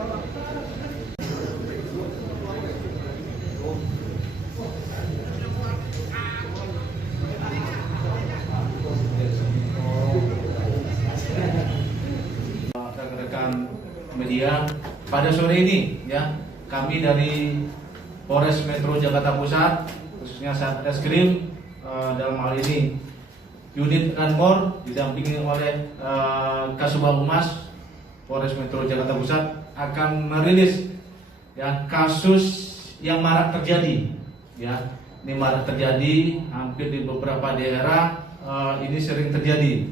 Rekan-rekan media, pada sore ini ya, kami dari Polres Metro Jakarta Pusat, khususnya Satreskrim dalam hal ini Unit Ranmor didampingi oleh Kasubag Humas Polres Metro Jakarta Pusat akan merilis ya kasus yang marak terjadi ya. Ini marak terjadi hampir di beberapa daerah, ini sering terjadi.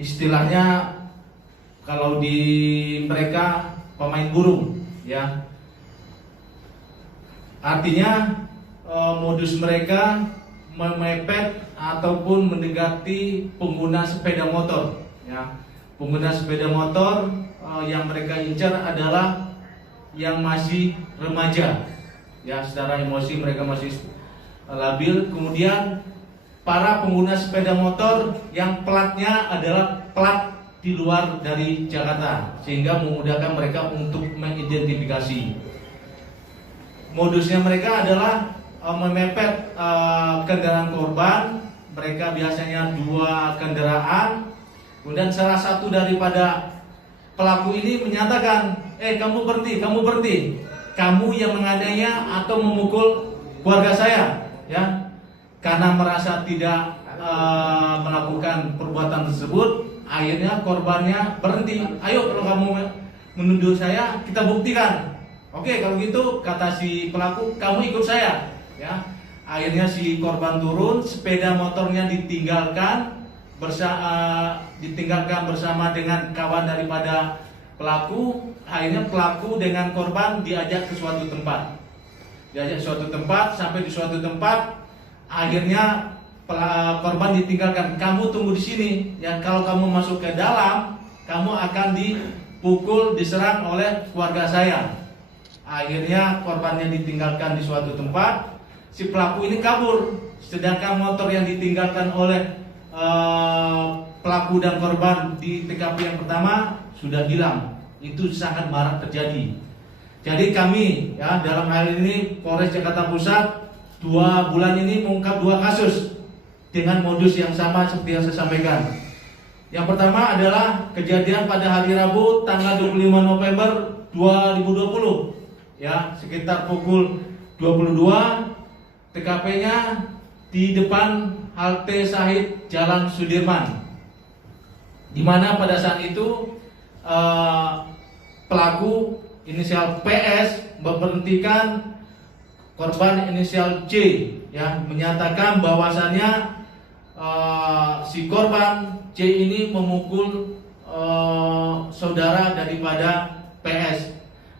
Istilahnya kalau di mereka pemain burung ya. Artinya modus mereka memepet ataupun mendekati pengguna sepeda motor ya. Pengguna sepeda motor yang mereka incar adalah yang masih remaja ya, secara emosi mereka masih labil. Kemudian para pengguna sepeda motor yang platnya adalah plat di luar dari Jakarta, sehingga memudahkan mereka untuk mengidentifikasi. Modusnya mereka adalah memepet kendaraan korban. Mereka biasanya 2 kendaraan. Kemudian salah satu daripada pelaku ini menyatakan, kamu berhenti, kamu yang menganiaya atau memukul keluarga saya, ya. Karena merasa tidak melakukan perbuatan tersebut, akhirnya korbannya berhenti. Ayo, kalau kamu menuduh saya, kita buktikan. Oke, kalau gitu kata si pelaku, kamu ikut saya, ya. Akhirnya si korban turun, sepeda motornya ditinggalkan bersama dengan kawan daripada pelaku. Akhirnya pelaku dengan korban diajak ke suatu tempat. Sampai di suatu tempat, akhirnya korban ditinggalkan. Kamu tunggu di sini, ya. Kalau kamu masuk ke dalam, kamu akan dipukul, diserang oleh keluarga saya. Akhirnya korbannya ditinggalkan di suatu tempat. Si pelaku ini kabur, sedangkan motor yang ditinggalkan oleh pelaku dan korban di TKP yang pertama sudah hilang. Itu sangat marak terjadi. Jadi kami ya dalam hal ini Polres Jakarta Pusat 2 bulan ini mengungkap 2 kasus dengan modus yang sama seperti yang saya sampaikan. Yang pertama adalah kejadian pada hari Rabu tanggal 25 November 2020 ya, sekitar pukul 22. TKP-nya di depan halte Syahid Jalan Sudirman, di mana pada saat itu pelaku inisial PS memberhentikan korban inisial C, ya, menyatakan bahwasannya si korban C ini memukul saudara daripada PS.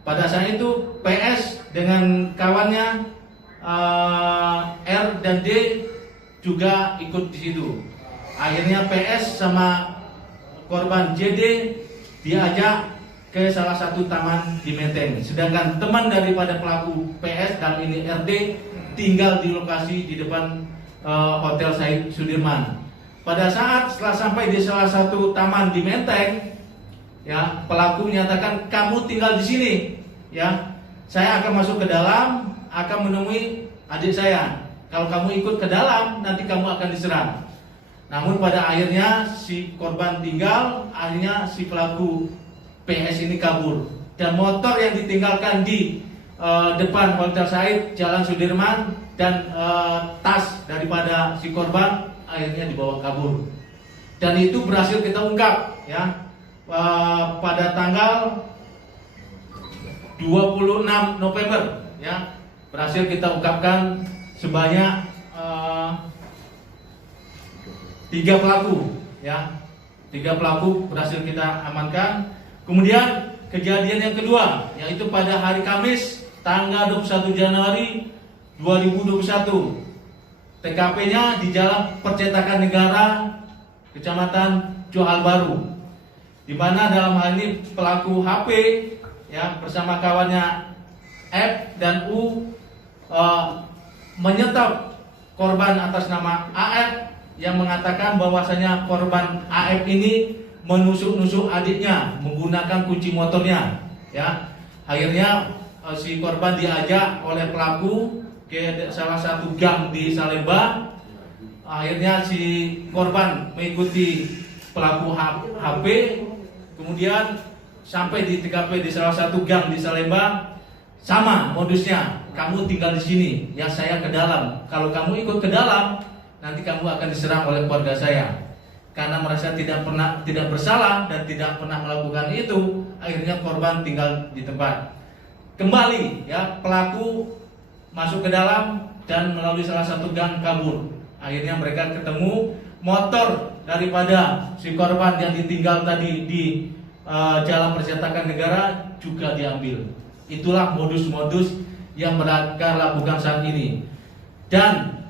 Pada saat itu PS dengan kawannya R dan D juga ikut di situ. Akhirnya PS sama korban JD diajak ke salah satu taman di Menteng. Sedangkan teman daripada pelaku PS dan ini RD tinggal di lokasi di depan Hotel Syahid Sudirman. Pada saat setelah sampai di salah satu taman di Menteng, ya, pelaku menyatakan, kamu tinggal di sini, ya. Saya akan masuk ke dalam, akan menemui adik saya. Kalau kamu ikut ke dalam, nanti kamu akan diserang. Namun pada akhirnya si korban tinggal, akhirnya si pelaku PS ini kabur. Dan motor yang ditinggalkan di depan Hotel Syahid Jalan Sudirman dan tas daripada si korban akhirnya dibawa kabur. Dan itu berhasil kita ungkap, ya. Pada tanggal 26 November, ya, berhasil kita ungkapkan sebanyak 3 pelaku, ya. 3 pelaku berhasil kita amankan. Kemudian kejadian yang kedua, yaitu pada hari Kamis tanggal 21 Januari 2021. TKP-nya di Jalan Percetakan Negara, Kecamatan Johar Baru, di mana dalam hal ini pelaku HP, ya, bersama kawannya F dan U menyetop korban atas nama AF yang mengatakan bahwasanya korban AF ini menusuk-nusuk adiknya menggunakan kunci motornya, ya. Akhirnya si korban diajak oleh pelaku ke salah satu gang di Salemba. Akhirnya si korban mengikuti pelaku HP, kemudian sampai di TKP di salah satu gang di Salemba. Sama modusnya, kamu tinggal di sini, ya saya ke dalam. Kalau kamu ikut ke dalam, nanti kamu akan diserang oleh keluarga saya. Karena merasa tidak bersalah dan tidak pernah melakukan itu, akhirnya korban tinggal di tempat. Kembali, ya pelaku masuk ke dalam dan melalui salah satu gang kabur. Akhirnya mereka ketemu motor daripada si korban yang ditinggal tadi di Jalan Percetakan Negara juga diambil. Itulah modus-modus yang mereka lakukan saat ini. Dan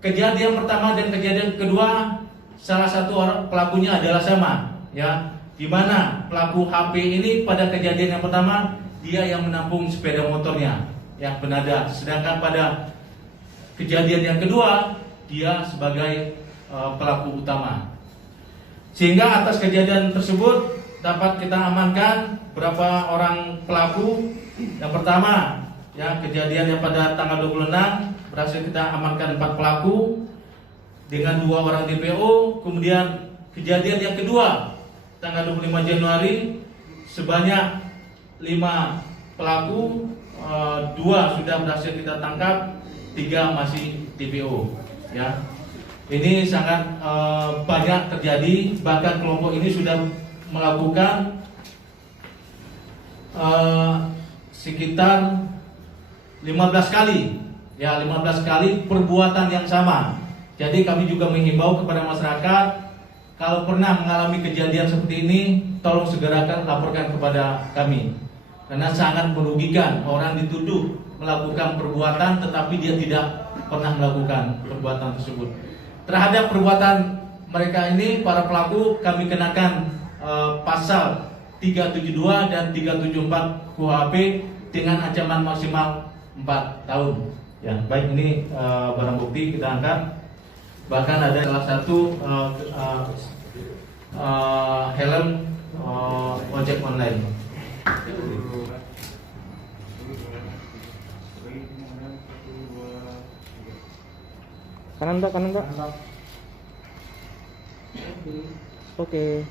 kejadian pertama dan kejadian kedua, salah satu orang pelakunya adalah sama, ya. Di mana pelaku HP ini pada kejadian yang pertama dia yang menampung sepeda motornya yang benada, sedangkan pada kejadian yang kedua dia sebagai pelaku utama. Sehingga atas kejadian tersebut dapat kita amankan berapa orang pelaku. Yang pertama, ya kejadian yang pada tanggal 26 berhasil kita amankan 4 pelaku dengan 2 orang DPO. Kemudian kejadian yang kedua tanggal 25 Januari sebanyak 5 pelaku, 2 sudah berhasil kita tangkap, 3 masih DPO, ya. Ini sangat banyak terjadi, bahkan kelompok ini sudah melakukan sekitar 15 kali, ya 15 kali perbuatan yang sama. Jadi kami juga menghimbau kepada masyarakat, kalau pernah mengalami kejadian seperti ini, tolong segerakan laporkan kepada kami, karena sangat merugikan. Orang dituduh melakukan perbuatan tetapi dia tidak pernah melakukan perbuatan tersebut. Terhadap perbuatan mereka ini, para pelaku, kami kenakan pasal 372 dan 374 KUHP dengan ancaman maksimal 4 tahun. Ya, baik, ini barang bukti kita angkat. Bahkan ada salah satu helm ojek online. Kanan Mbak. Oke.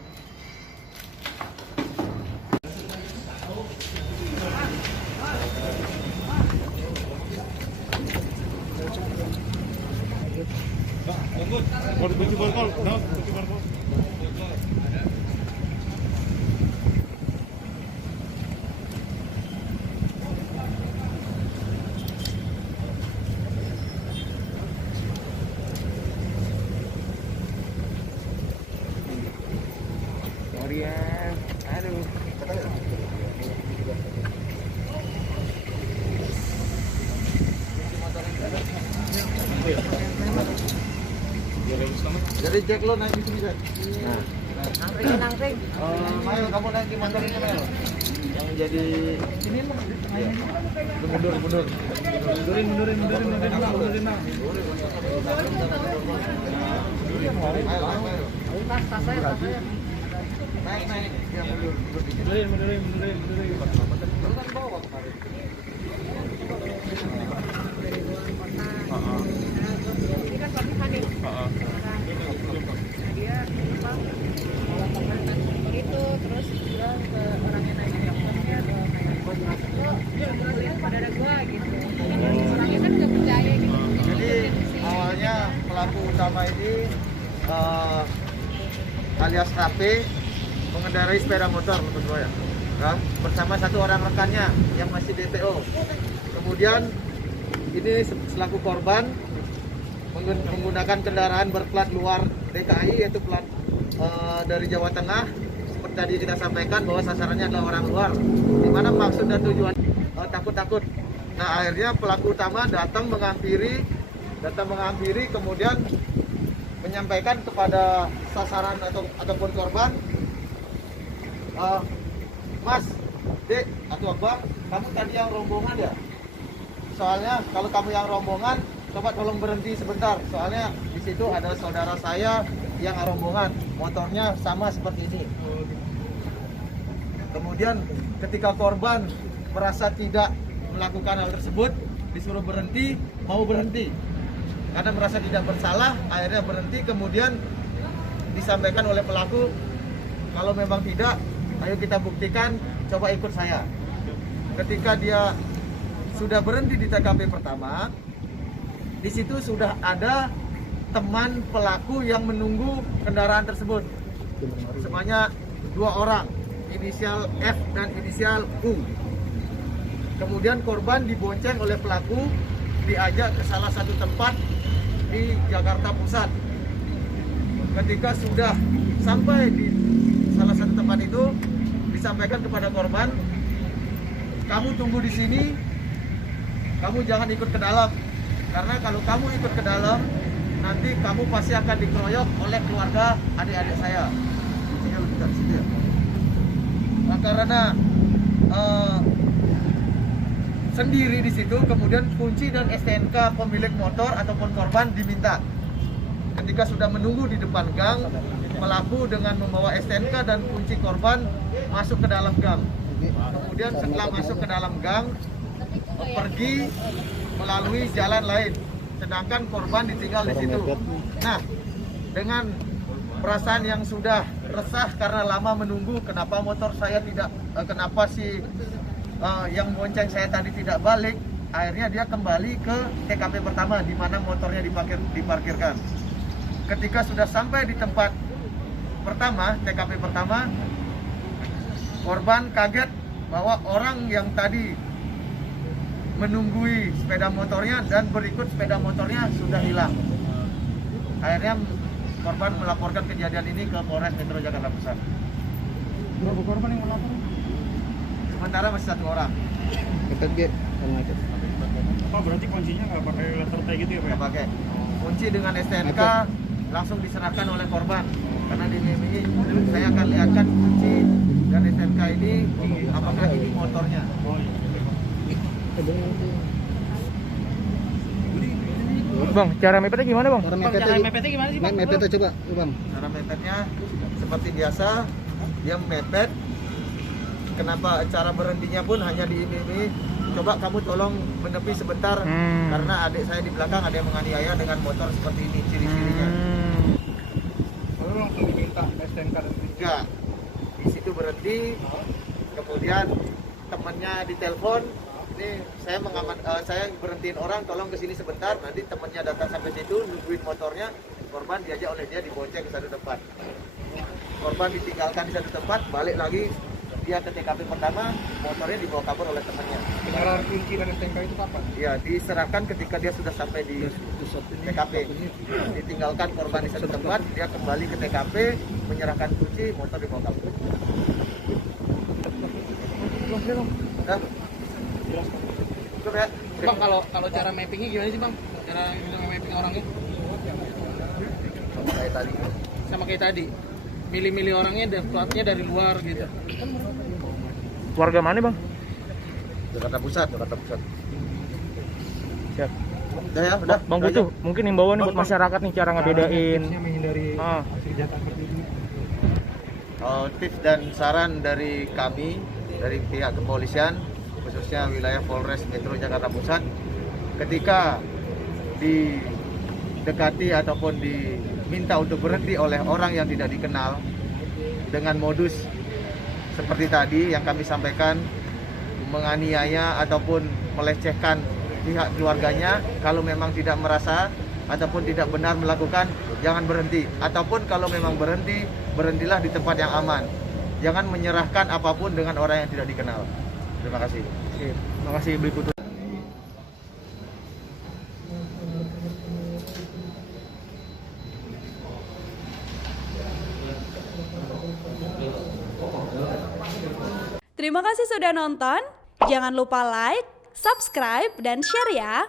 Aduh. Jadi Jack lo naik di sini kan? Nangkring. Mail kamu naik di motor ini Mail. Yang jadi sini lo. Mundur. Mundurin. Mail. Tas saya. Naik. Ya mundurin. Lo kan bawa kemarin. Ini kan pasti panik. Dia itu terus bilang ke orang yang nanya motornya, dia ngelakuin pada ada gua gitu. Orangnya kan nggak percaya gitu. Jadi awalnya pelaku utama ini alias HP mengendarai sepeda motor menurut saya, ya, bersama satu orang rekannya yang masih DPO. Kemudian ini selaku korban menggunakan kendaraan berplat luar DKI, yaitu plat dari Jawa Tengah. Seperti tadi kita sampaikan bahwa sasarannya adalah orang luar, di mana maksud dan tujuan takut-takut. Nah, akhirnya pelaku utama datang menghampiri, kemudian menyampaikan kepada sasaran ataupun korban, Mas, Dek, atau Abang, kamu tadi yang rombongan ya? Soalnya kalau kamu yang rombongan, coba tolong berhenti sebentar. Soalnya di situ ada saudara saya yang rombongan, motornya sama seperti ini. Kemudian ketika korban merasa tidak melakukan hal tersebut, disuruh berhenti, mau berhenti. Karena merasa tidak bersalah, akhirnya berhenti, kemudian disampaikan oleh pelaku, kalau memang tidak, ayo kita buktikan, coba ikut saya. Ketika dia sudah berhenti di TKP pertama, di situ sudah ada teman pelaku yang menunggu kendaraan tersebut. Sebanyak 2 orang, inisial F dan inisial U. Kemudian korban dibonceng oleh pelaku, diajak ke salah satu tempat di Jakarta Pusat. Ketika sudah sampai di salah satu tempat itu, disampaikan kepada korban, kamu tunggu di sini, kamu jangan ikut ke dalam, karena kalau kamu ikut ke dalam, nanti kamu pasti akan dikeroyok oleh keluarga adik-adik saya. Nah, karena sendiri di situ, kemudian kunci dan STNK pemilik motor ataupun korban diminta. Ketika sudah menunggu di depan gang, pelaku dengan membawa STNK dan kunci korban masuk ke dalam gang. Kemudian setelah masuk ke dalam gang, pergi melalui jalan lain, sedangkan korban ditinggal di situ. Nah, dengan perasaan yang sudah resah karena lama menunggu, kenapa motor saya tidak, kenapa si yang bonceng saya tadi tidak balik, akhirnya dia kembali ke TKP pertama di mana motornya diparkirkan. Ketika sudah sampai di tempat pertama, TKP pertama, korban kaget bahwa orang yang tadi menunggui sepeda motornya dan berikut sepeda motornya sudah hilang. Akhirnya korban melaporkan kejadian ini ke Polres Metro Jakarta Pusat. Berapa korban yang melapor? Sementara masih 1 orang. Oh, berarti kuncinya nggak pakai letter T gitu ya, Pak? Nggak pakai. Kunci dengan STNK langsung diserahkan oleh korban. Karena di ini saya akan lihatkan kunci dan STNK ini apakah ini motornya. Oh, iya. Bang, cara mepetnya gimana bang? Cara mepetnya gimana sih, Bang? Mepetnya coba, bang. Cara mepetnya seperti biasa, dia mepet. Kenapa cara berhentinya pun hanya di ini. Coba kamu tolong menepi sebentar, karena adik saya di belakang ada yang menganiaya dengan motor seperti ini, ciri-cirinya. Lalu langsung diminta STNK dan Enggak, di situ berhenti, kemudian temannya ditelepon, ini saya berhentiin orang, tolong kesini sebentar, nanti temannya datang sampai situ, nungguin motornya, korban diajak oleh dia dibonceng ke satu tempat. Korban ditinggalkan di satu tempat, balik lagi dia ke TKP pertama, motornya dibawa kabur oleh temannya. penyerahan kunci dan STNK itu kapan? Ya, diserahkan ketika dia sudah sampai di TKP. Ditinggalkan korban di satu tempat, dia kembali ke TKP, menyerahkan kunci, motor dibawa kabur. Udah? Cukup ya? Bang, kalau cara mappingnya gimana sih, Bang? Cara mapping orangnya Kayak tadi. sama kayak tadi. Milih-milih orangnya dan platnya dari luar gitu. Warga mana bang? Jakarta Pusat. Siap. Udah ya, udah. Bang Udah Butuh, mungkin himbauan nih buat masyarakat nih cara ngebedain. Menghindari Ah. aksi kejahatan seperti ini. Tips dan saran dari kami, dari pihak kepolisian, khususnya wilayah Polres Metro Jakarta Pusat, ketika didekati ataupun diminta untuk berhenti oleh orang yang tidak dikenal dengan modus seperti tadi yang kami sampaikan, menganiaya ataupun melecehkan pihak keluarganya, kalau memang tidak merasa ataupun tidak benar melakukan, jangan berhenti. Ataupun kalau memang berhenti, berhentilah di tempat yang aman. Jangan menyerahkan apapun dengan orang yang tidak dikenal. Terima kasih. Terima kasih Beli Putu. Terima kasih sudah nonton. Jangan lupa like, subscribe, dan share ya.